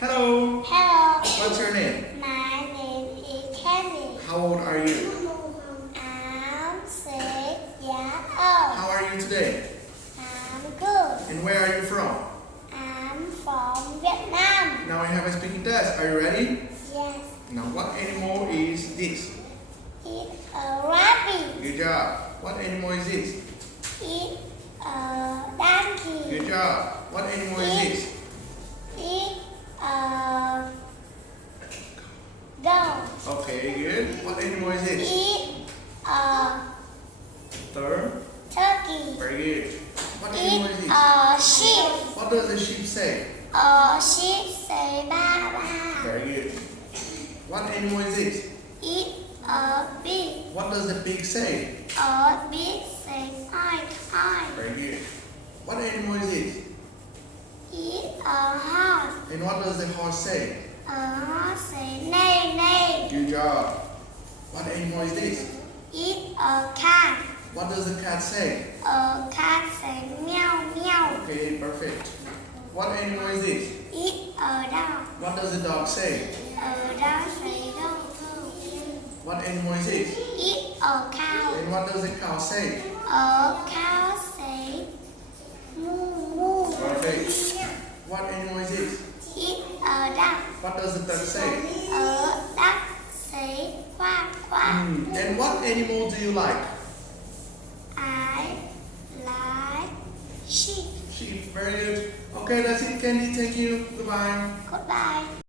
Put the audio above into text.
Hello. Hello, What's your name? my name is Kenny. How old are you? I'm 6 years old. How are you today? I'm good. And where are you from? I'm from Vietnam. Now we have a speaking test. Are you ready? Yes, Now what animal is this? it's a rabbit. Good job. What animal is this? It's a donkey. Good job. What animal is this? It's a goat. Okay, good. What animal is this? It's a Third. turkey. Very good. What animal is It's this? a sheep. What does the sheep say? A sheep say ba ba. Very good. What animal is this? It's a bee. What does the pig say? A bee say oi oi. Very good. What animal is this? It's a horse. And what does the horse say? A horse say neigh neigh. Good job. What animal is this? It's a cat. What does the cat say? A cat say meow meow. Okay, perfect. What animal is this? It's a dog. What does the dog say? A dog say go. What animal is this? It's a cow. And what does the cow say? A cow say moo moo. Perfect. What animal is this? It's a duck. What does the duck say? A duck say quack quack. And what animal do you like? I like sheep. Sheep. Very good. Okay, that's it, Candy. Thank you. Goodbye. Goodbye.